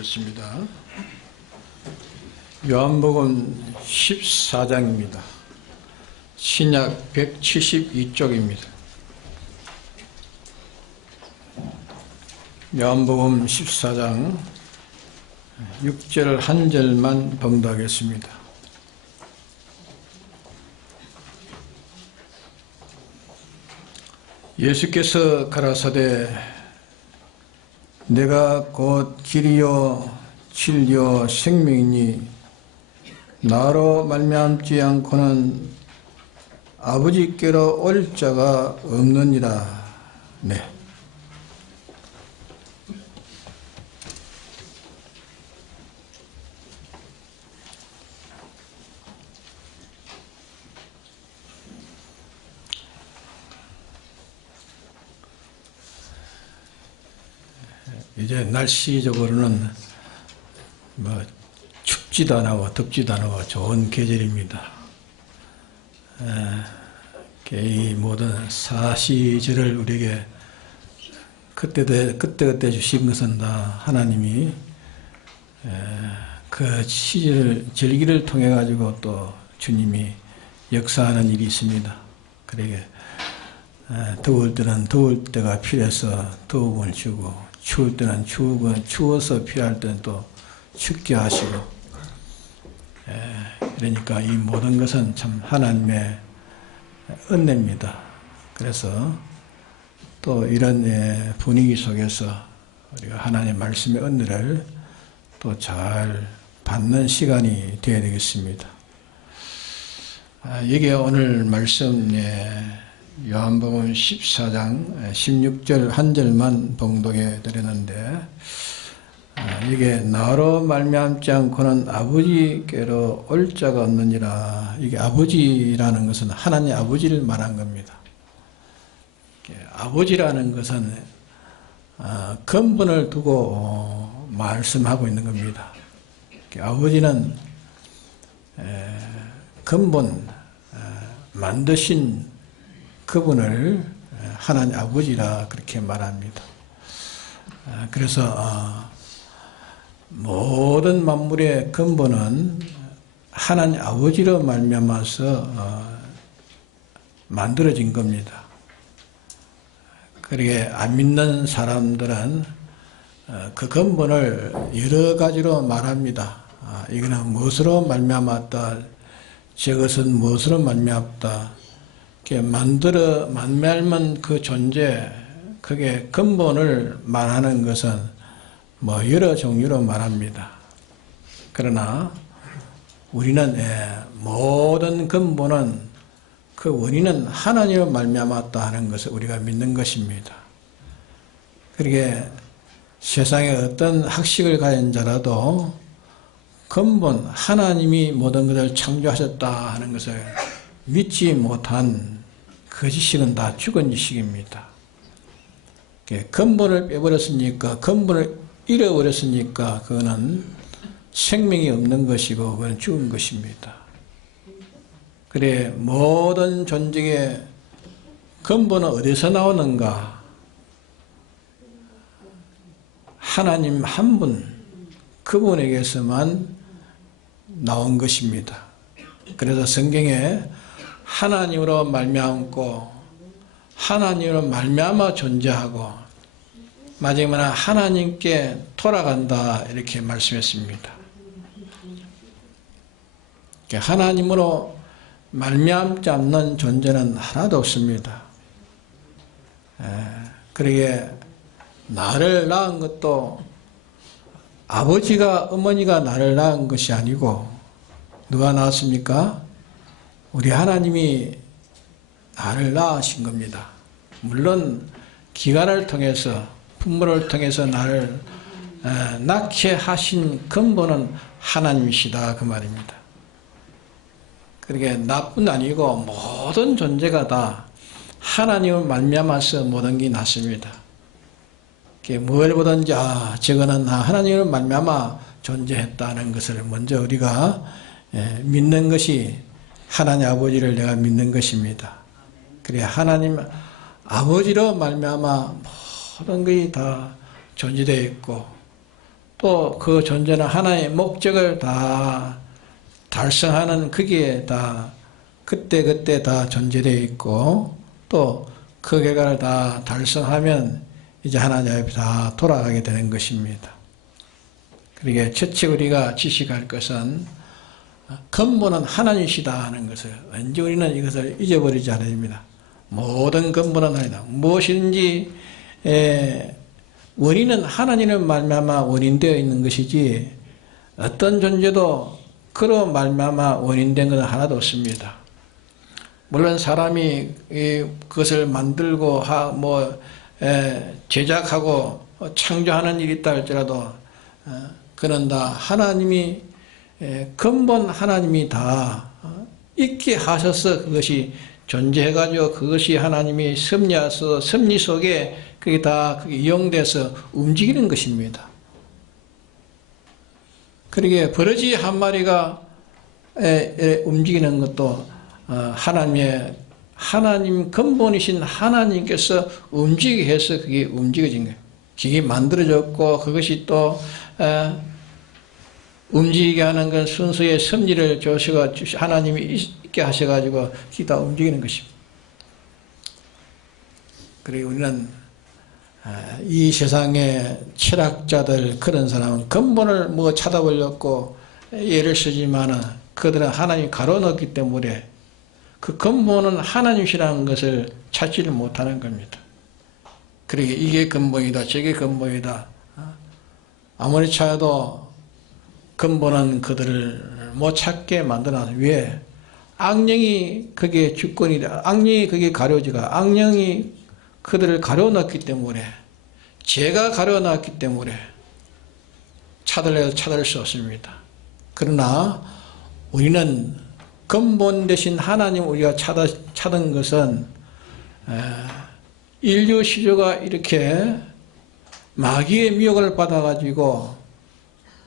봉독하겠습니다. 요한복음 14장입니다. 신약 172쪽입니다. 요한복음 14장 6절 한 절만 봉독하겠습니다. 예수께서 가라사대 내가 곧 길이요 진리요 생명이니 나로 말미암지 않고는 아버지께로 올 자가 없느니라. 네. 이제 날씨적으로는 춥지도 않고 덥지도 않고 좋은 계절입니다. 이 모든 사시절을 우리에게 그때 주신 것은 다 하나님이 그 시절을 절기를 통해 가지고 또 주님이 역사하는 일이 있습니다. 그러게 더울 때는 더울 때가 필요해서 더움을 주고 추울 때는 추워서 필요할 때는 또 춥게 하시고, 그러니까 이 모든 것은 참 하나님의 은혜입니다. 그래서 또 이런 분위기 속에서 우리가 하나님의 말씀의 은혜를 또 잘 받는 시간이 되어야 되겠습니다. 이게 오늘 말씀 요한복음 14장 16절 한 절만 봉독해 드렸는데, 이게 나로 말미암지 않고는 아버지께로 올 자가 없느니라. 이게 아버지라는 것은 하나님 아버지를 말한 겁니다. 아버지라는 것은 근본을 두고 말씀하고 있는 겁니다. 아버지는 근본 만드신 그분을 하나님 아버지라 그렇게 말합니다. 그래서 모든 만물의 근본은 하나님 아버지로 말미암아서 만들어진 겁니다. 그러게 안 믿는 사람들은 그 근본을 여러 가지로 말합니다. 이거는 무엇으로 말미암았다, 저것은 무엇으로 말미암았다. 만들면 그 존재, 그게 근본을 말하는 것은 여러 종류로 말합니다. 그러나 우리는 모든 근본은 그 원인은 하나님으로 말미암았다 하는 것을 우리가 믿는 것입니다. 그러게 세상에 어떤 학식을 가진 자라도 근본 하나님이 모든 것을 창조하셨다 하는 것을 믿지 못한 그 지식은 다 죽은 지식입니다. 근본을 빼버렸으니까, 근본을 잃어버렸으니까 그거는 생명이 없는 것이고 그건 죽은 것입니다. 그래, 모든 존재의 근본은 어디서 나오는가? 하나님 한 분, 그분에게서만 나온 것입니다. 그래서 성경에 하나님으로 말미암고 하나님으로 말미암아 존재하고 마지막에 하나님께 돌아간다 이렇게 말씀했습니다. 하나님으로 말미암지 않는 존재는 하나도 없습니다. 그러게 나를 낳은 것도 아버지가 어머니가 나를 낳은 것이 아니고 누가 낳았습니까? 우리 하나님이 나를 낳으신 겁니다. 물론 기관을 통해서 품모를 통해서 나를 낳게 하신 근본은 하나님이시다 그 말입니다. 그러게 나뿐 아니고 모든 존재가 다 하나님을 말미암아서 모든 게 났습니다. 뭘 보든지 저거는 하나님을 말미암아 존재했다는 것을 먼저 우리가 믿는 것이 하나님 아버지를 내가 믿는 것입니다. 그래 하나님 아버지로 말미암아 모든 것이 다 존재되어 있고 또 그 존재는 하나의 목적을 다 달성하는 그게 다 그때그때 다 존재되어 있고 또 그 결과를 다 달성하면 이제 하나님 앞에 다 돌아가게 되는 것입니다. 그러게 첫째 우리가 지식할 것은 근본은 하나님이시다 하는 것을 언제 우리는 이것을 잊어버리지 않아야 됩니다. 모든 근본은 하나님이다. 무엇이든지 원인은 하나님을 말미암아 원인되어 있는 것이지 어떤 존재도 그로 말미암아 원인된 것은 하나도 없습니다. 물론 사람이 그것을 만들고 제작하고 창조하는 일이 있다 할지라도 그는 다 하나님이 근본 하나님이 다 있게 하셔서 그것이 존재해가지고 그것이 하나님이 섭리 속에 그게 다 이용돼서 움직이는 것입니다. 그러게 버러지 한 마리가 움직이는 것도 하나님 근본이신 하나님께서 움직이게 해서 그게 움직여진 거예요. 그게 만들어졌고 그것이 또 움직이게 하는 건 순수의 섭리를 하나님이 있게 하셔가지고 그게 다 움직이는 것입니다. 그리고 우리는 이 세상의 철학자들 그런 사람은 근본을 찾아보려고 예를 쓰지만은 그들은 하나님이 가로넣기 때문에 그 근본은 하나님이시라는 것을 찾지를 못하는 겁니다. 그러게 이게 근본이다 저게 근본이다 아무리 찾아도 근본은 그들을 못 찾게 만들어놨어요. 왜? 악령이 그게 주권이다. 악령이 그게 가려지가 악령이 그들을 가려놨기 때문에 죄가 가려놨기 때문에 찾을 수 없습니다. 그러나 우리는 근본 대신 하나님 우리가 찾은 것은 인류 시조가 이렇게 마귀의 미혹을 받아가지고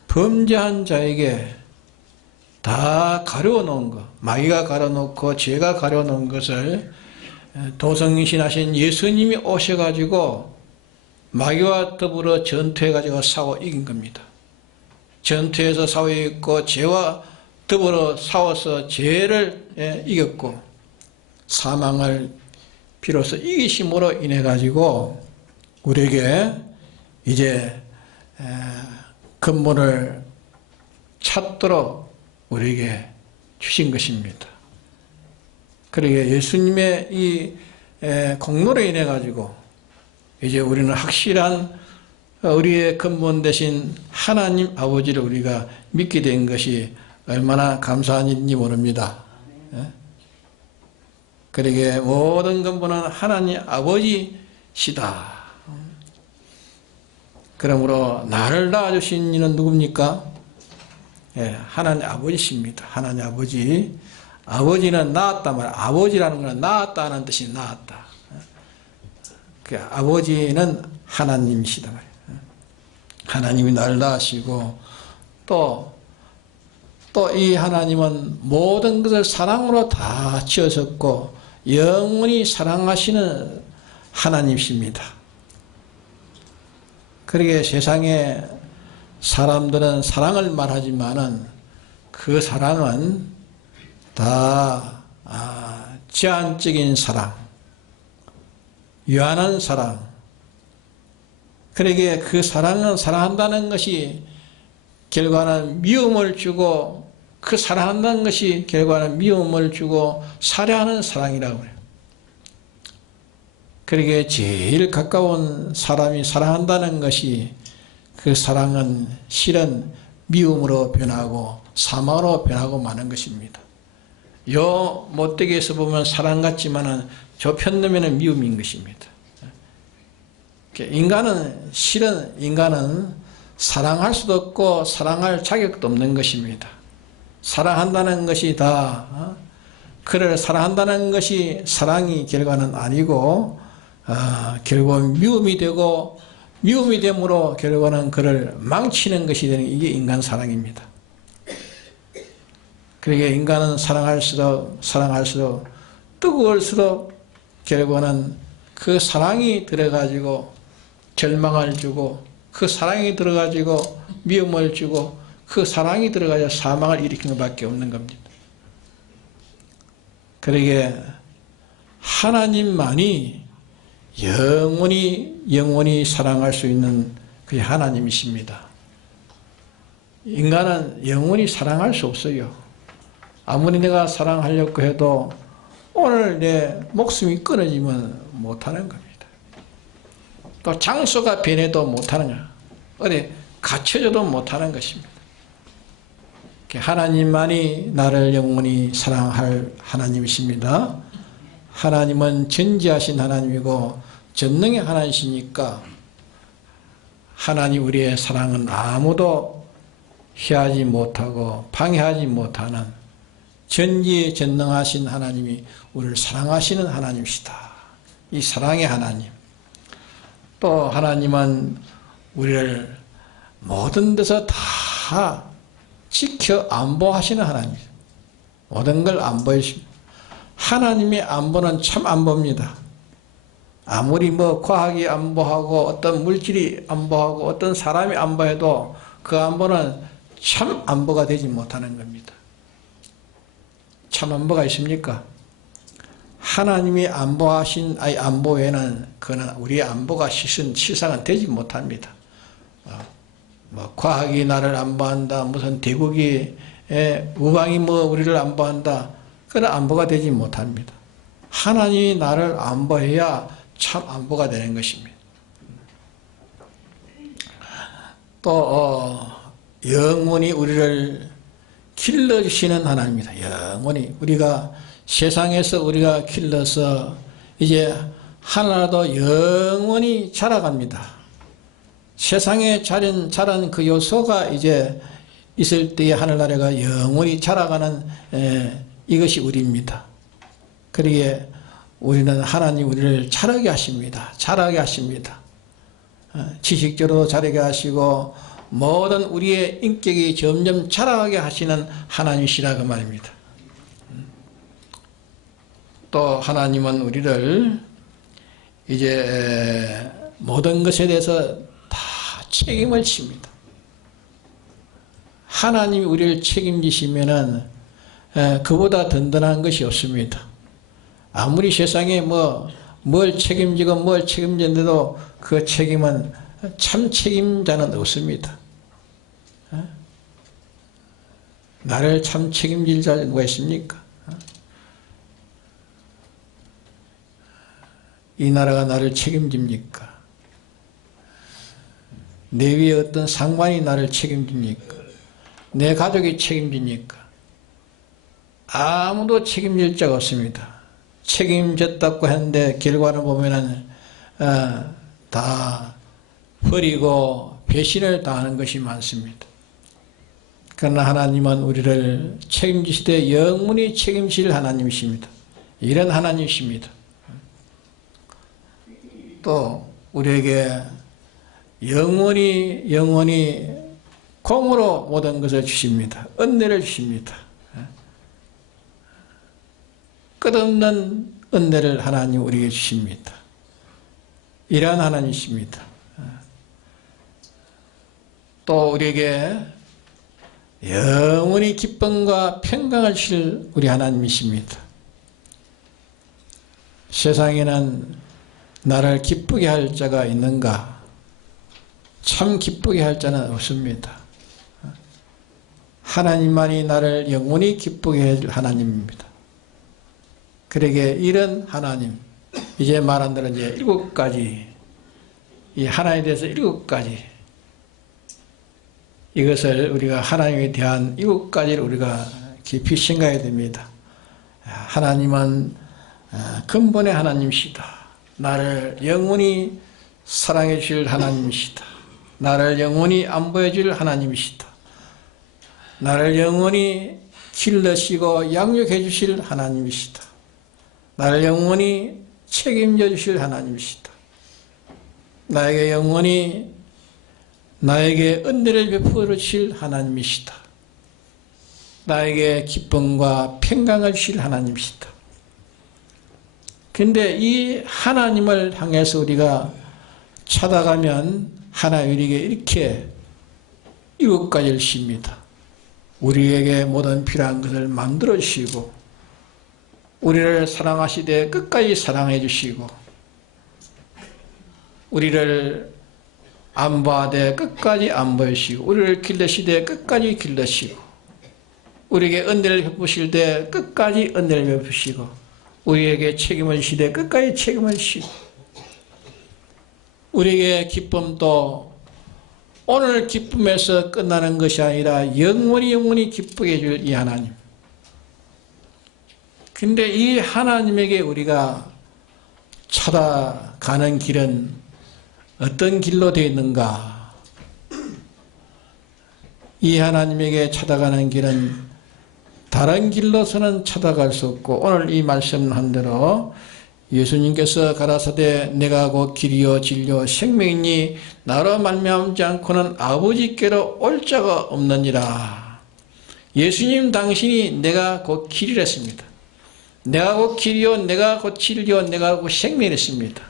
범죄한 자에게 다 가려놓은 것, 마귀가 가려놓고 죄가 가려놓은 것을 도성신하신 예수님이 오셔가지고 마귀와 더불어 전투해가지고 싸워 이긴 겁니다. 전투에서 싸워 이겼고 죄와 더불어 싸워서 죄를 이겼고 사망을 비로소 이기심으로 인해 가지고 우리에게 이제 근본을 찾도록 우리에게 주신 것입니다. 그러게 예수님의 이 공로로 인해 가지고 이제 우리는 확실한 우리의 근본 대신 하나님 아버지를 우리가 믿게 된 것이 얼마나 감사한 일인지 모릅니다. 그러게 모든 근본은 하나님 아버지시다. 그러므로 나를 낳아주신 이는 누굽니까? 하나님 아버지십니다. 하나님 아버지. 아버지는 낳았단 말이야. 아버지라는 것은 낳았다는 뜻이 낳았다. 그 아버지는 하나님이시다 말이야. 하나님이 나를 낳으시고 또 이 하나님은 모든 것을 사랑으로 다 지으셨고 영원히 사랑하시는 하나님이십니다. 그러게 세상에 사람들은 사랑을 말하지만은 그 사랑은 다 제한적인 사랑, 유한한 사랑. 그러게 그 사랑은 사랑한다는 것이 결과는 미움을 주고 그 사랑한다는 것이 결과는 미움을 주고 살해하는 사랑이라고 그래요. 그러게 제일 가까운 사람이 사랑한다는 것이 그 사랑은 실은 미움으로 변하고 사망으로 변하고 마는 것입니다. 요 못되게에서 보면 사랑 같지만은 저 편놈에는 미움인 것입니다. 실은 인간은 사랑할 수도 없고 사랑할 자격도 없는 것입니다. 사랑한다는 것이 다 그를 사랑한다는 것이 사랑이 결과는 아니고 결국 미움이 되고 미움이 됨으로 결과는 그를 망치는 것이 되는 이게 인간 사랑입니다. 그러게 인간은 사랑할수록 뜨거울수록 결과는 그 사랑이 들어가지고 절망을 주고 그 사랑이 들어가지고 미움을 주고 그 사랑이 들어가야 사망을 일으키는 것밖에 없는 겁니다. 그러기에 하나님만이 영원히 사랑할 수 있는 그 하나님이십니다. 인간은 영원히 사랑할 수 없어요. 아무리 내가 사랑하려고 해도 오늘 내 목숨이 끊어지면 못하는 겁니다. 또 장소가 변해도 못하는 거야. 어디 갇혀져도 못하는 것입니다. 하나님만이 나를 영원히 사랑할 하나님이십니다. 하나님은 전지하신 하나님이고 전능의 하나님이시니까 하나님 우리의 사랑은 아무도 해하지 못하고 방해하지 못하는 전지전능하신 하나님이 우리를 사랑하시는 하나님이시다. 이 사랑의 하나님. 또 하나님은 우리를 모든 데서 다 지켜 안보하시는 하나님이에요. 모든 걸 안보해 주십니다. 하나님의 안보는 참 안보입니다. 아무리 과학이 안보하고 어떤 물질이 안보하고 어떤 사람이 안보해도 그 안보는 참 안보가 되지 못하는 겁니다. 참 안보가 있습니까? 하나님이 안보하신 안보 외에는 그는 우리의 안보가 실상은 되지 못합니다. 과학이 나를 안보한다, 무슨 대국이 우방이 우리를 안보한다, 그런 안보가 되지 못합니다. 하나님이 나를 안보해야 참 안보가 되는 것입니다. 또 영원히 우리를 길러주시는 하나님입니다. 영원히 우리가 세상에서 우리가 길러서 이제 하나라도 영원히 자라갑니다. 세상에 자란 그 요소가 이제 있을 때에 하늘나라가 영원히 자라가는 이것이 우리입니다. 그러기에 우리는 하나님 우리를 자라게 하십니다. 자라게 하십니다. 지식적으로 자라게 하시고 모든 우리의 인격이 점점 자라게 하시는 하나님이시라고 말입니다. 또 하나님은 우리를 이제 모든 것에 대해서 다 책임을 집니다. 하나님이 우리를 책임지시면은 그보다 든든한 것이 없습니다. 아무리 세상에 뭘 책임지고 뭘 책임졌는데도 그 책임은 참 책임자는 없습니다. 나를 참 책임질 자가 누가 있습니까? 이 나라가 나를 책임집니까? 내 위에 어떤 상관이 나를 책임집니까? 내 가족이 책임집니까? 아무도 책임질 자가 없습니다. 책임졌다고 했는데 결과를 보면은 다 버리고 배신을 당하는 것이 많습니다. 그러나 하나님은 우리를 책임지시되 영원히 책임질 하나님이십니다. 이런 하나님이십니다. 또 우리에게 영원히 공으로 모든 것을 주십니다. 은혜를 주십니다. 끝없는 은혜를 하나님 우리에게 주십니다. 이러한 하나님이십니다. 또 우리에게 영원히 기쁨과 평강을 주실 우리 하나님이십니다. 세상에는 나를 기쁘게 할 자가 있는가? 참 기쁘게 할 자는 없습니다. 하나님만이 나를 영원히 기쁘게 해줄 하나님입니다. 그러기에 이런 하나님, 이제 말한 대로 이제 7가지, 이 하나님에 대해서 7가지, 이것을 우리가 하나님에 대한 7가지를 우리가 깊이 생각해야 됩니다. 하나님은 근본의 하나님이시다. 나를 영원히 사랑해 주실 하나님이시다. 나를 영원히 안보해 줄 하나님이시다. 나를 영원히 길러시고 양육해 주실 하나님이시다. 나를 영원히 책임져 주실 하나님이시다. 나에게 영원히 나에게 은혜를 베풀어 주실 하나님이시다. 나에게 기쁨과 평강을 주실 하나님이시다. 그런데 이 하나님을 향해서 우리가 찾아가면 하나님 우리에게 이렇게 7가지를 씁니다. 우리에게 모든 필요한 것을 만들어 주시고 우리를 사랑하시되 끝까지 사랑해 주시고 우리를 안보하되 끝까지 안보해 주시고 우리를 길러시되 끝까지 길러시고 우리에게 은혜를 베푸실 때 끝까지 은혜를 베푸시고 우리에게 책임을 지시되 끝까지 책임을 지시고 우리에게 기쁨도 오늘 기쁨에서 끝나는 것이 아니라 영원히 기쁘게 해줄 이 하나님. 근데 이 하나님에게 우리가 찾아가는 길은 어떤 길로 되어 있는가? 이 하나님에게 찾아가는 길은 다른 길로서는 찾아갈 수 없고 오늘 이 말씀한 대로 예수님께서 가라사대 내가 곧 길이요 진리요 생명이니 나로 말미암지 않고는 아버지께로 올 자가 없느니라. 예수님 당신이 내가 곧 길이랬습니다. 내가 곧 길이요 내가 곧 진리요 내가 곧 생명이랬습니다.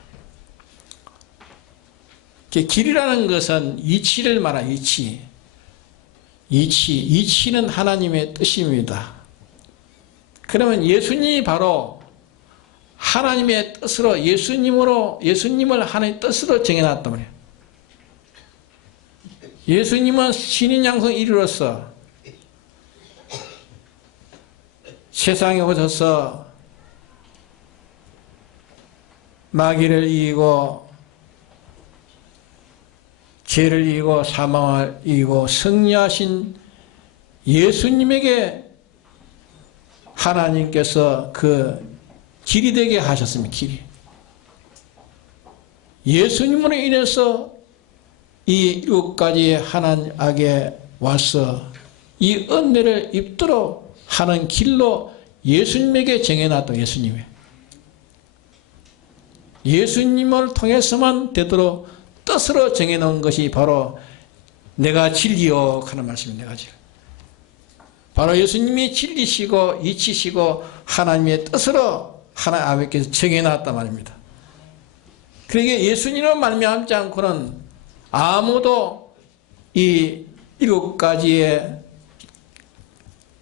길이라는 것은 이치를 말하는 이치는 하나님의 뜻입니다. 그러면 예수님이 바로 하나님의 뜻으로 예수님을 하나님의 뜻으로 정해놨단 말이에요. 예수님은 신인 양성 1위로서 세상에 오셔서 마귀를 이기고 죄를 이기고 사망을 이기고 승리하신 예수님에게 하나님께서 그 길이 되게 하셨습니다. 길이. 예수님으로 인해서 이 7가지 하나님에게 와서 이 은혜를 입도록 하는 길로 예수님에게 정해놨던 예수님을 통해서만 되도록 뜻으로 정해놓은 것이 바로 내가 진리요 하는 말씀입니다. 내가 진리. 바로 예수님이 진리시고 이치시고 하나님의 뜻으로 하나님 아버지께서 정해놨단 말입니다. 그러기에 예수님을 말미암지 않고는 아무도 이 7가지의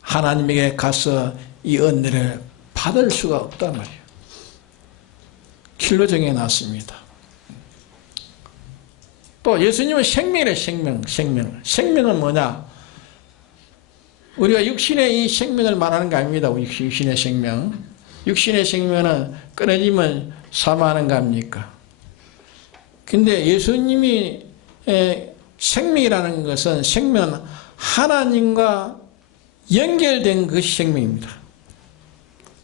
하나님에게 가서 이 은혜를 받을 수가 없단 말이에요. 길로 정해놨습니다. 또 예수님은 생명이래. 생명은 뭐냐? 우리가 육신의 이 생명을 말하는 게 아닙니다. 육신의 생명. 육신의 생명은 끊어지면 사망하는 거 아닙니까? 근데 예수님이 생명이라는 것은 생명은 하나님과 연결된 것이 생명입니다.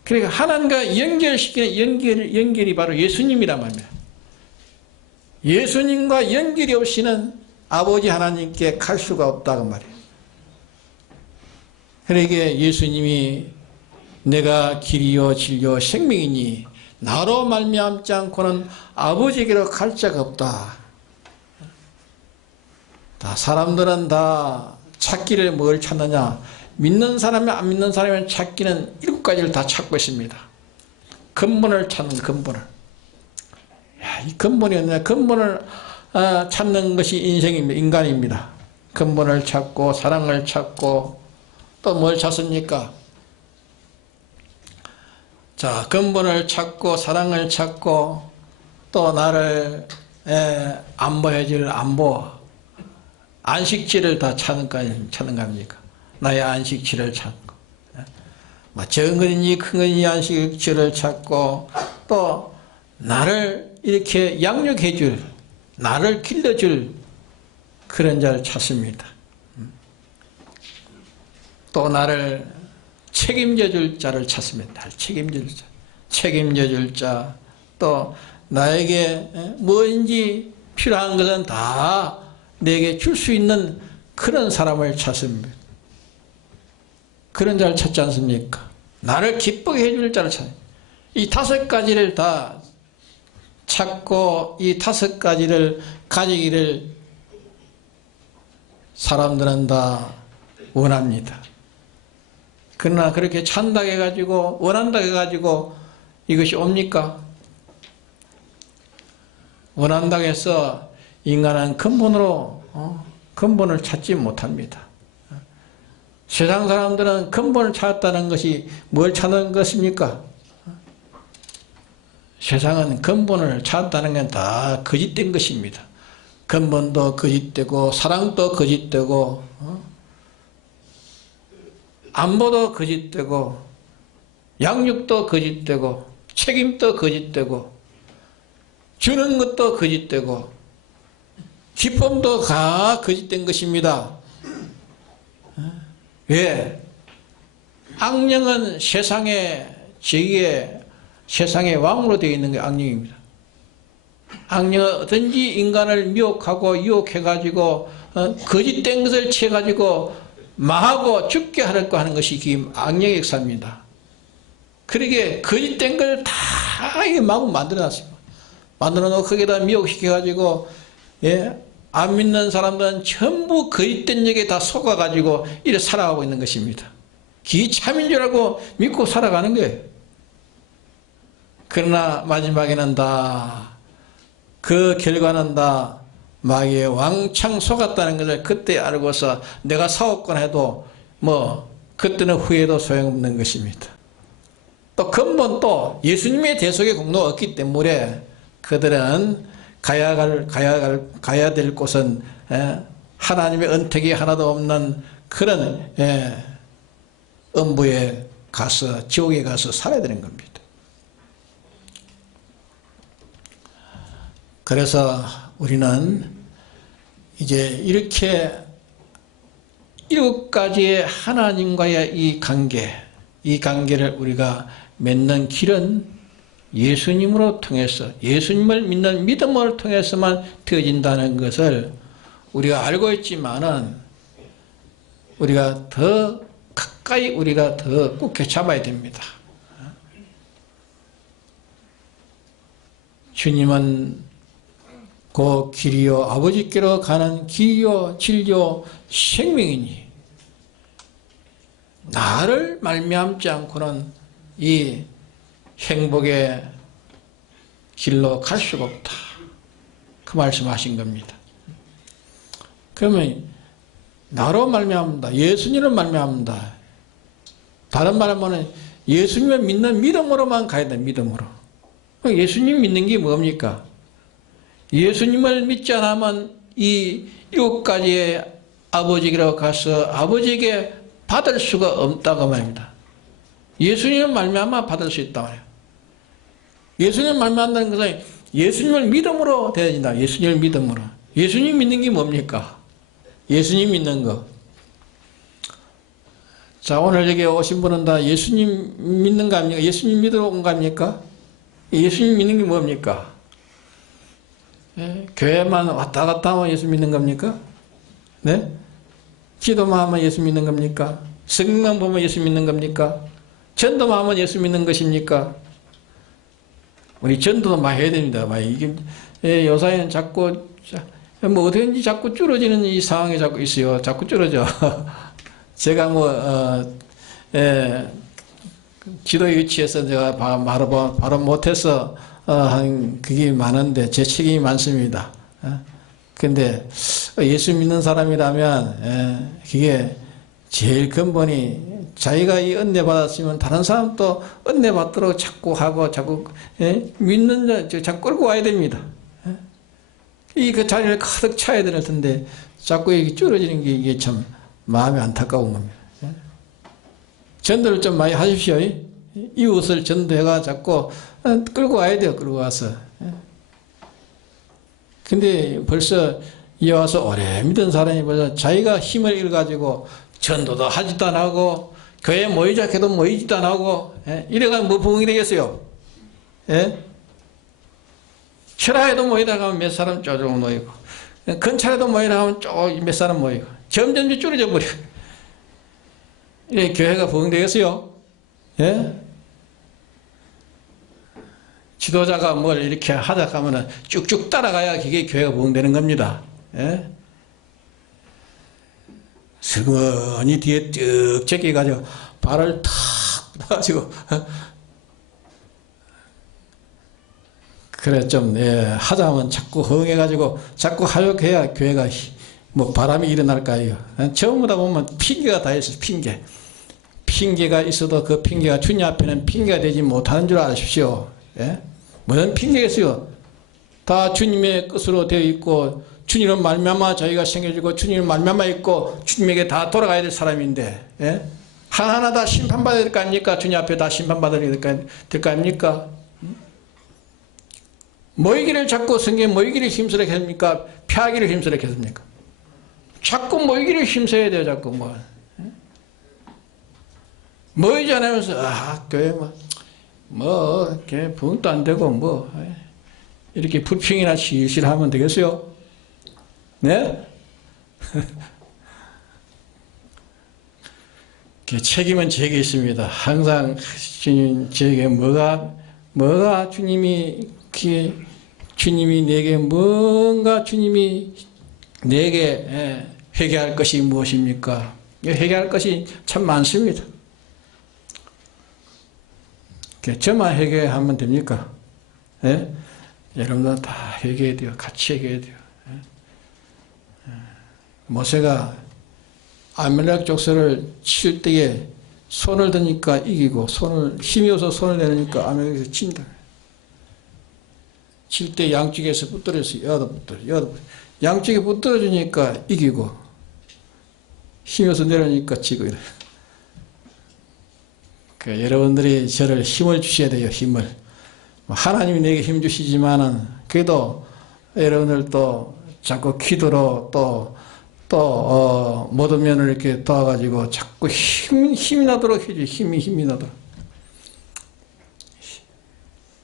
그러니까 하나님과 연결시키는 연결이 바로 예수님이란 말입니다. 예수님과 연결이 없이는 아버지 하나님께 갈 수가 없다고 말이에요. 그러기에 예수님이 내가 길이요 진리요 생명이니 나로 말미암지 않고는 아버지에게로 갈 자가 없다. 다 사람들은 다 찾기를 뭘 찾느냐? 믿는 사람이 안 믿는 사람이 찾기는 7가지를 다 찾고 있습니다. 근본을 찾는 근본을. 이 근본이 없냐? 근본을 찾는 것이 인간입니다. 근본을 찾고 사랑을 찾고 또 뭘 찾습니까? 자, 근본을 찾고 사랑을 찾고 또 나를 안보해줄 안식지를 다 찾는 거 아닙니까? 나의 안식지를 찾고 적은 것인지 큰 것인지 안식지를 찾고 또 나를 이렇게 양육해줄 나를 길러줄 그런 자를 찾습니다. 또 나를 책임져줄 자를 찾습니다. 나를 책임져줄 자, 또 나에게 뭐인지 필요한 것은 다 내게 줄 수 있는 그런 사람을 찾습니다. 그런 자를 찾지 않습니까? 나를 기쁘게 해줄 자를 찾아요. 이 5가지를 다 찾고 이 5가지를 가지기를 사람들은 다 원합니다. 그러나 그렇게 찬다고 해가지고 원한다고 해가지고 이것이 옵니까? 원한다고 해서 인간은 근본을 찾지 못합니다. 세상 사람들은 근본을 찾았다는 것이 뭘 찾는 것입니까? 세상은 근본을 찾았다는 건 다 거짓된 것입니다. 근본도 거짓되고 사랑도 거짓되고 안보도 거짓되고 양육도 거짓되고 책임도 거짓되고 주는 것도 거짓되고 기쁨도 다 거짓된 것입니다. 왜? 악령은 세상의 제기의 세상의 왕으로 되어 있는 게 악령입니다. 악령은 어떤지 인간을 미혹하고 유혹해가지고 거짓된 것을 채가지고 망하고 죽게 하려고 하는 것이 악령의 역사입니다. 그러게 거짓된 걸 다 마구 만들어놨습니다. 만들어놓고 거기다 미혹시켜가지고 안 믿는 사람들은 전부 거짓된 얘기에 다 속아가지고 이렇게 살아가고 있는 것입니다. 기 참인 줄 알고 믿고 살아가는 거예요. 그러나 마지막에는 다 그 결과는 다 마귀의 왕창 속았다는 것을 그때 알고서 내가 사업권 해도 그때는 후회도 소용없는 것입니다. 또 근본 또 예수님의 대속의 공로가 없기 때문에 그들은 가야 될 곳은 하나님의 은택이 하나도 없는 그런 음부에 가서 지옥에 가서 살아야 되는 겁니다. 그래서 우리는 이제 이렇게 7가지의 하나님과의 이 관계를 우리가 맺는 길은 예수님으로 통해서 예수님을 믿는 믿음을 통해서만 되어진다는 것을 우리가 알고 있지만은 우리가 더 가까이 우리가 더 굳게 잡아야 됩니다. 주님은 그 길이요 아버지께로 가는 길이요 진리요 생명이니 나를 말미암지 않고는 이 행복의 길로 갈 수가 없다. 그 말씀하신 겁니다. 그러면 나로 말미암다. 예수님을 말미암다. 다른 말로 하면 예수님을 믿는 믿음으로만 가야 돼. 믿음으로. 예수님 믿는 게 뭡니까? 예수님을 믿지 않으면 이 7가지의 아버지에게로 가서 아버지에게 받을 수가 없다고 말입니다. 예수님을 말미암아 받을 수 있다고 해요. 예수님을 말미암다는 것은 예수님을 믿음으로 되어진다. 예수님을 믿음으로. 예수님 믿는 게 뭡니까? 예수님 믿는 거. 자, 오늘 여기 오신 분은 다 예수님 믿는 거 아닙니까? 예수님 믿으러 온 거 아닙니까? 예수님 믿는 게 뭡니까? 교회만 왔다 갔다 하면 예수 믿는 겁니까? 네? 기도만 하면 예수 믿는 겁니까? 성경만 보면 예수 믿는 겁니까? 전도만 하면 예수 믿는 것입니까? 우리 전도도 많이 해야 됩니다. 이게 요사이는 자꾸 어떻게든지 자꾸 줄어지는 이 상황이 자꾸 있어요. 자꾸 줄어져. 제가 지도 유치해서 제가 바로 못해서 그게 많은데 제 책임이 많습니다. 근데 예수 믿는 사람이라면 그게 제일 근본이 자기가 이 은혜 받았으면 다른 사람도 은혜 받도록 자꾸 하고 자꾸 믿는 자꾸 끌고 와야 됩니다. 그 자리를 가득 차야 될 텐데 자꾸 이게 줄어지는 게 이게 참 마음이 안타까운 겁니다. 전도를 좀 많이 하십시오. 이웃을 전도해가 자꾸 끌고 와야 돼요. 끌고 와서. 근데 벌써 이 와서 오래 믿은 사람이 벌써 자기가 힘을 잃어가지고 전도도 하지도 안 하고 교회 모이자 해도 모이지도 안 하고 이래가면 뭐 부흥이 되겠어요? 철화에도 모이다 가면 몇 사람 쪼쪼 모이고 근찰에도 모이다 가면 몇 사람 모이고 점점 줄어져 버려. 이래 교회가 부흥되겠어요? 지도자가 뭘 이렇게 하자 하면은 쭉쭉 따라가야 그게 교회가 부흥되는 겁니다. 서건이 뒤에 쭉 제껴가지고 발을 탁 놔가지고 그래 좀 하자면 자꾸 허응해가지고 자꾸 하욕해야 교회가 뭐 바람이 일어날까요? 전부 다 보면 핑계가 다 있어요. 핑계가 있어도 그 핑계가 주님 앞에는 핑계가 되지 못하는 줄 아십시오. 예? 무슨 핑계겠어요? 다 주님의 뜻으로 되어 있고 주님은 말미암아 저희가 생겨지고 주님은 말미암아 있고 주님에게 다 돌아가야 될 사람인데, 예? 하나하나 다 심판받아야 될 거 아닙니까? 주님 앞에 다 심판받아야 될 거 아닙니까? 모이기를 자꾸 성경에 모이기를 힘쓰게 했습니까? 피하기를 힘쓰게 했습니까? 자꾸 모이기를 힘써야 돼요. 자꾸 모이지 않으면서 교회 이렇게 부흥도 안 되고 이렇게 불평이나 실실 하면 되겠어요? 네? 책임은 제게 있습니다. 항상 주님 저에게 뭐가 주님이 내게 뭔가 주님이 내게 회개할 것이 무엇입니까? 회개할 것이 참 많습니다. 저만 회개하면 됩니까? 예? 여러분들 다 회개해야 돼요. 같이 회개해야 돼요. 모세가 아말렉 족속을 칠 때에 손을 드니까 이기고 힘이 어서 손을 내니까 아말렉에서 진다. 칠 때 양쪽에서 붙들어서 여덟 양쪽에 붙들어주니까 이기고 힘이 어서 내려니까 지고 이래. 여러분들이 저를 힘을 주셔야 돼요. 힘을. 하나님이 내게 힘 주시지만은 그래도 여러분들 또 자꾸 기도로 또 모든 면을 이렇게 도와가지고 자꾸 힘이 나도록 해줘. 힘이 나도록.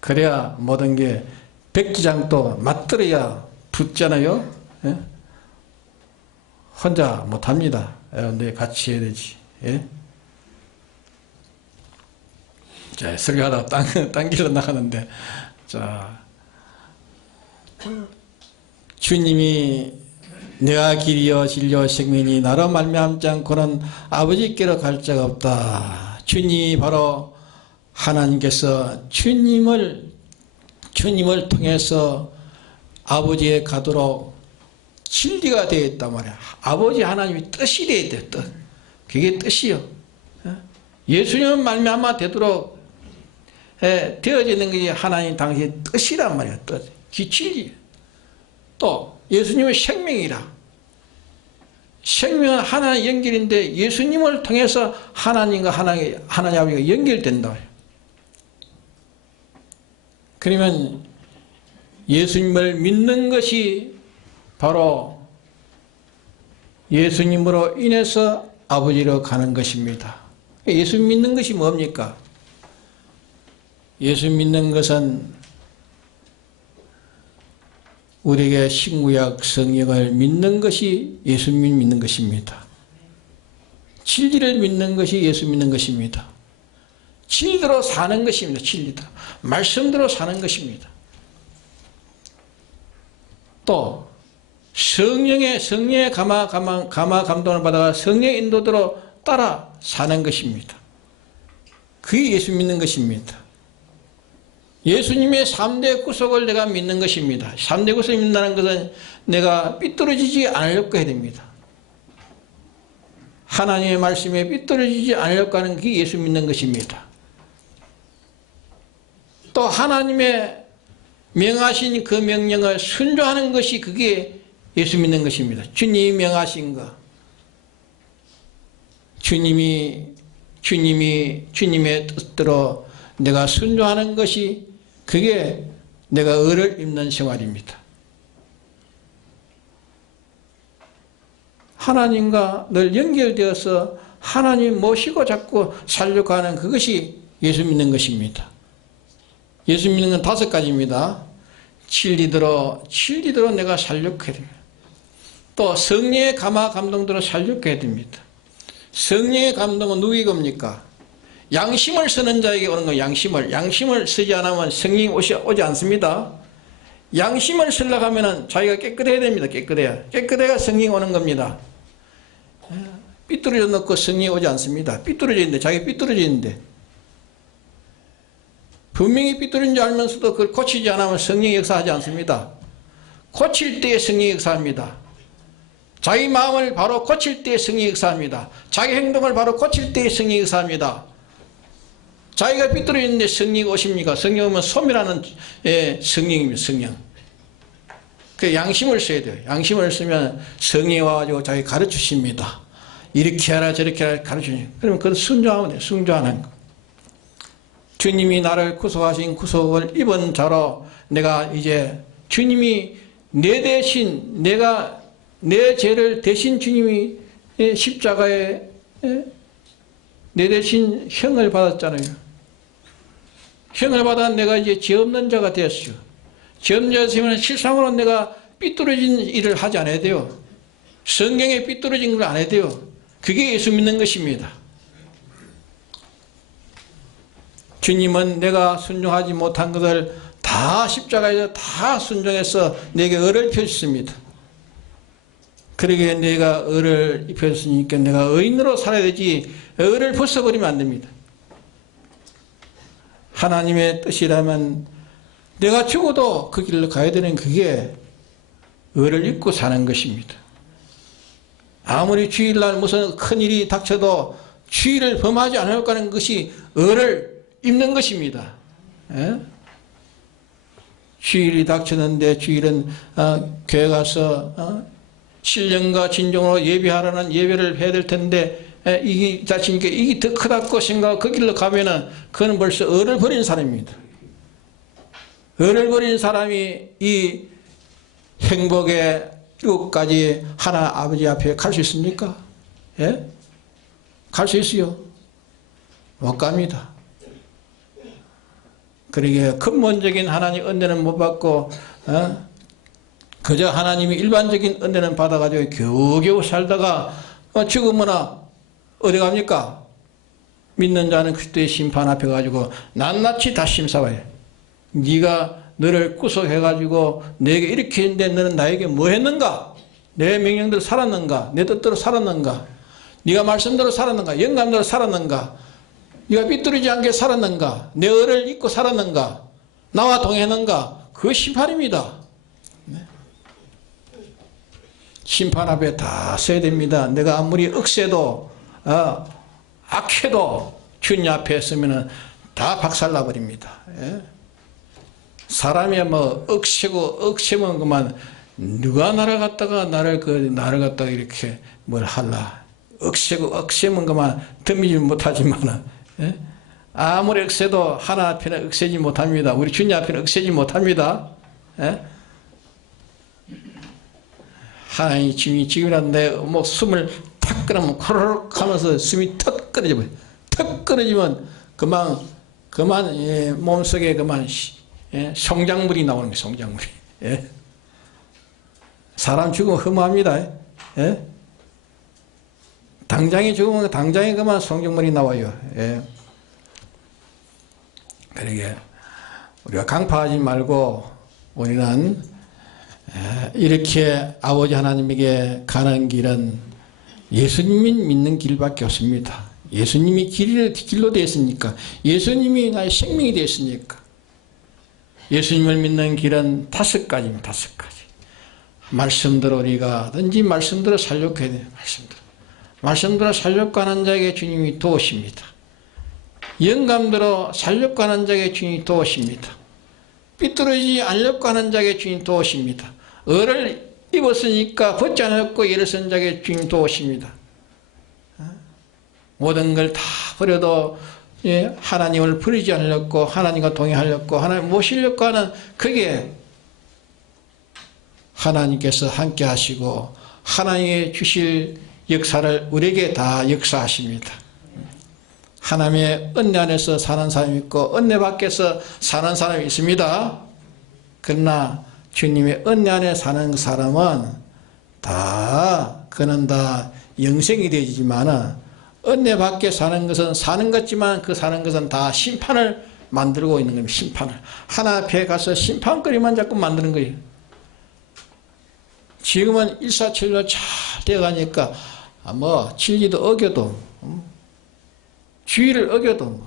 그래야 모든 게 백지장도 맞들어야 붙잖아요. 예? 혼자 못합니다. 여러분들이 같이 해야 되지. 예? 자, 설교하다가 딴 길로 나가는데, 자, 주님이 내가 길이요 진리요 생명이니 나로 말미암지 않고는 아버지께로 갈 자가 없다. 주님이 바로 하나님께서 주님을 통해서 아버지에 가도록 진리가 되어 있단 말이야. 아버지 하나님이 뜻이 되어 있대. 뜻. 그게 뜻이요. 예수님은 말미암아 되도록 되어지는 것이 하나님 당시의 뜻이란 말이야. 뜻. 기칠이. 또 예수님의 생명이라. 생명은 하나님 연결인데 예수님을 통해서 하나님과 하나님 아버지가 연결된다. 그러면 예수님을 믿는 것이 바로 예수님으로 인해서 아버지로 가는 것입니다. 예수 믿는 것이 뭡니까? 예수 믿는 것은 우리에게 신구약 성경을 믿는 것이 예수 믿는 것입니다. 진리를 믿는 것이 예수 믿는 것입니다. 진리대로 사는 것입니다. 진리대로. 말씀대로 사는 것입니다. 또 성령의 감동을 받아 성령의 인도대로 따라 사는 것입니다. 그게 예수 믿는 것입니다. 예수님의 3대 구속을 내가 믿는 것입니다. 3대 구속을 믿는다는 것은 내가 삐뚤어지지 않으려고 해야 됩니다. 하나님의 말씀에 삐뚤어지지 않으려고 하는 그게 예수 믿는 것입니다. 또 하나님의 명하신 그 명령을 순종하는 것이 그게 예수 믿는 것입니다. 주님이 명하신 것. 주님의 뜻대로 내가 순종하는 것이 그게 내가 의를 입는 생활입니다. 하나님과 늘 연결되어서 하나님 모시고 자꾸 살려고 하는 그것이 예수 믿는 것입니다. 예수 믿는 건 5가지입니다. 진리대로 내가 살려고 해야 됩니다. 또 성령의 감동대로 살려고 해야 됩니다. 성령의 감동은 누구의 겁니까? 양심을 쓰는 자에게 오는 거. 양심을 쓰지 않으면 성령이 오지 않습니다. 양심을 쓰려고 하면 자기가 깨끗해야 됩니다. 깨끗해야 성령이 오는 겁니다. 삐뚤어져 놓고 성령이 오지 않습니다. 삐뚤어져 있는데 자기가 삐뚤어져 있는데 분명히 삐뚤어진 줄 알면서도 그걸 고치지 않으면 성령이 역사하지 않습니다. 고칠 때에 성령이 역사합니다. 자기 마음을 바로 고칠 때에 성령이 역사합니다. 자기 행동을 바로 고칠 때에 성령이 역사합니다. 자기가 삐뚤어졌는데 성령이 오십니까? 성령 오면 소멸하는 성령입니다. 성령. 그 양심을 써야 돼요. 양심을 쓰면 성령이 와가지고 자기 가르치십니다. 이렇게 하라 저렇게 하라 가르치십니다. 그러면 그걸 순종하면 돼요. 순종하는 거. 주님이 나를 구속하신 구속을 입은 자로 내가 이제 주님이 내 대신 내가 내 죄를 대신 주님이 십자가에 내 대신 형을 받았잖아요. 형을 받아 내가 이제 죄 없는 자가 되었어요. 죄 없는 자가 되면 실상으로 내가 삐뚤어진 일을 하지 않아야 돼요. 성경에 삐뚤어진 걸 안 해야 돼요. 그게 예수 믿는 것입니다. 주님은 내가 순종하지 못한 것을 다 십자가에서 다 순종해서 내게 의를 펴주십니다. 그러기에 내가 의를 입혔으니까 내가 의인으로 살아야 되지 의를 벗어버리면 안 됩니다. 하나님의 뜻이라면 내가 죽어도 그 길로 가야 되는 그게 의를 입고 사는 것입니다. 아무리 주일날 무슨 큰일이 닥쳐도 주일을 범하지 않으려고 하는 것이 의를 입는 것입니다. 예? 주일이 닥쳤는데 주일은 교회 가서 신령과 진정으로 예배하라는 예배를 해야 될 텐데 이게 다치니까 이게 더 크다고 생각하고 그 길로 가면은 그건 벌써 의를 버린 사람입니다. 의를 버린 사람이 이 행복의 이곳까지 하나 아버지 앞에 갈 수 있습니까? 예? 갈 수 있어요? 못 갑니다. 그러기에 근본적인 하나님 은혜는 못 받고 그저 하나님이 일반적인 은혜는 받아가지고 겨우겨우 살다가 죽으면 어디 갑니까? 믿는 자는 그리스도의 심판 앞에 가지고 낱낱이 다 심사봐요. 네가 너를 구속해가지고 내게 이렇게 했는데 너는 나에게 뭐 했는가? 내 명령대로 살았는가? 내 뜻대로 살았는가? 네가 말씀대로 살았는가? 영감대로 살았는가? 네가 삐뚤어지지 않게 살았는가? 내 의를 잊고 살았는가? 나와 동행했는가? 그거 심판입니다. 심판 앞에 다 서야 됩니다. 내가 아무리 억세도 악해도 주님 앞에 서면은 다 박살나버립니다. 예? 사람이 뭐 억세면 그만 누가 나를 갖다가 나를 갖다가 이렇게 뭘 할라. 억세면 그만 덤비지 못하지만은 예? 아무리 억세도 하나 앞에는 억세지 못합니다. 우리 주님 앞에는 억세지 못합니다. 예? 하나님 지금이라도 내 목 숨을 탁 끊으면 코로록 하면서 숨이 턱 끊어져 버려. 턱 끊어지면 그만 몸속에 그만 성장물이 나오는 거예요. 성장물이. 예? 사람 죽으면 허무합니다. 예? 당장에 죽으면 당장에 그만 성장물이 나와요. 예? 그러게 우리가 강파하지 말고 우리는 이렇게 아버지 하나님에게 가는 길은 예수님이 믿는 길밖에 없습니다. 예수님이 길로 되었으니까, 예수님이 나의 생명이 되었으니까. 예수님을 믿는 길은 5가지입니다. 5가지. 말씀대로 우리가 든지 말씀대로 살려고 해야 돼요. 말씀대로 살려고 하는 자에게 주님이 도우십니다. 영감대로 살려고 하는 자에게 주님이 도우십니다. 삐뚤어지지 않으려고 하는 자에게 주님 도우십니다. 의를 입었으니까 벗지 않으려고 예를 쓴 자에게 주님 도우십니다. 모든 걸 다 버려도 하나님을 버리지 않으려고, 하나님과 동행하려고, 하나님 모시려고 하는 그게 하나님께서 함께 하시고 하나님의 주실 역사를 우리에게 다 역사하십니다. 하나님의 은혜 안에서 사는 사람이 있고 은혜 밖에서 사는 사람이 있습니다. 그러나 주님의 은혜 안에 사는 사람은 그는 다 영생이 되지만 은혜 밖에 사는 것은 사는 것지만 그 사는 것은 다 심판을 만들고 있는 겁니다. 심판을. 하나 앞에 가서 심판거리만 자꾸 만드는 거예요. 지금은 일사천리로 잘 되어가니까 진리도 어겨도 주의를 어겨도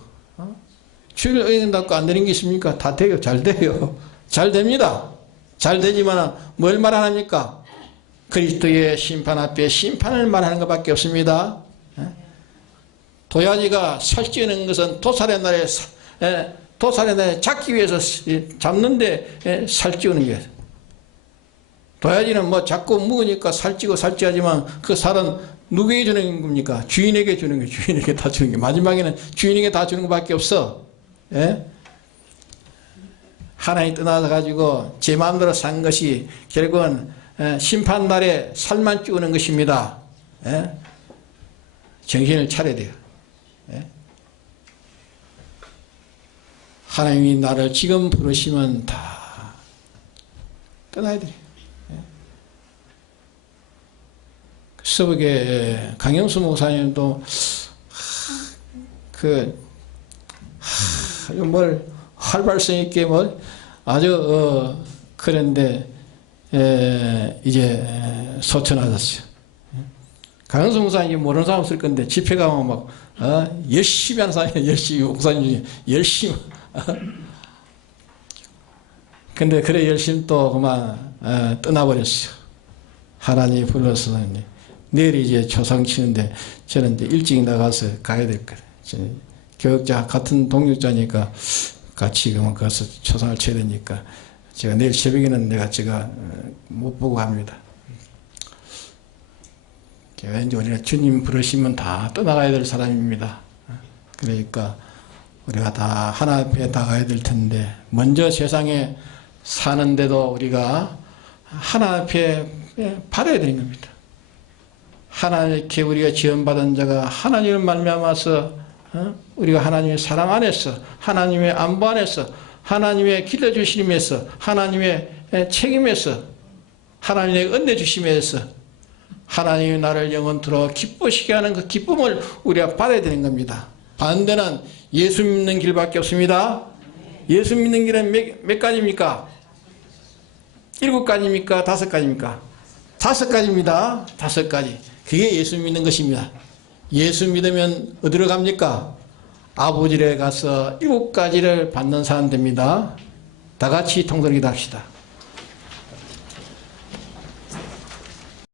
주일 의견답고 안 되는 게 있습니까? 다 돼요. 잘 돼요. 잘 됩니다. 잘 되지만 뭘 말하합니까? 그리스도의 심판 앞에 심판을 말하는 것밖에 없습니다. 도야지가 살찌우는 것은 도살의 날에 잡기 위해서 잡는데 살찌우는 게 도야지는 뭐 자꾸 묵으니까 살찌고 살찌하지만 그 살은 누구에게 주는 겁니까? 주인에게 주는 거예요. 주인에게 다 주는 게 마지막에는 주인에게 다 주는 것밖에 없어. 예? 하나님 떠나서 가지고 제 마음대로 산 것이 결국은 심판날에 살만 찌우는 것입니다. 예? 정신을 차려야 돼요. 예? 하나님이 나를 지금 부르시면 다 떠나야 돼요. 서북의 강영수 목사님도 뭘 활발성 있게 뭘 아주 그런데 이제 소천하셨어요. 강영수 목사님 모르는 사람 없을 건데 집회 가면 막 열심히 하는 사람이에요. 열심히 목사님 열심히. 근데 그래 열심히 또 그만 떠나버렸어요. 하나님이 불러서 내일 이제 초상 치는데 저는 이제 일찍 나가서 가야 될 거예요. 교역자 같은 동역자니까 같이 그만 가서 초상을 쳐야 되니까 제가 내일 새벽에는 제가 못 보고 합니다. 왠지 우리가 주님 부르시면 다 떠나가야 될 사람입니다. 그러니까 우리가 다 하나님 앞에 나가야 될 텐데 먼저 세상에 사는데도 우리가 하나님 앞에 바라야 되는 겁니다. 하나님께 우리가 지원받은 자가 하나님을 말미암아서 우리가 하나님의 사랑 안에서 하나님의 안보 안에서 하나님의 길러주심에서 하나님의 책임에서 하나님의 은혜 주심에서 하나님이 나를 영원토록 기쁘시게 하는 그 기쁨을 우리가 받아야 되는 겁니다. 반대는 예수 믿는 길밖에 없습니다. 예수 믿는 길은 몇 가지입니까? 7가지입니까? 5가지입니까? 5가지입니다. 5가지. 그게 예수 믿는 것입니다. 예수 믿으면 어디로 갑니까? 아버지에 가서 7가지를 받는 사람 됩니다. 다 같이 통성기도 합시다.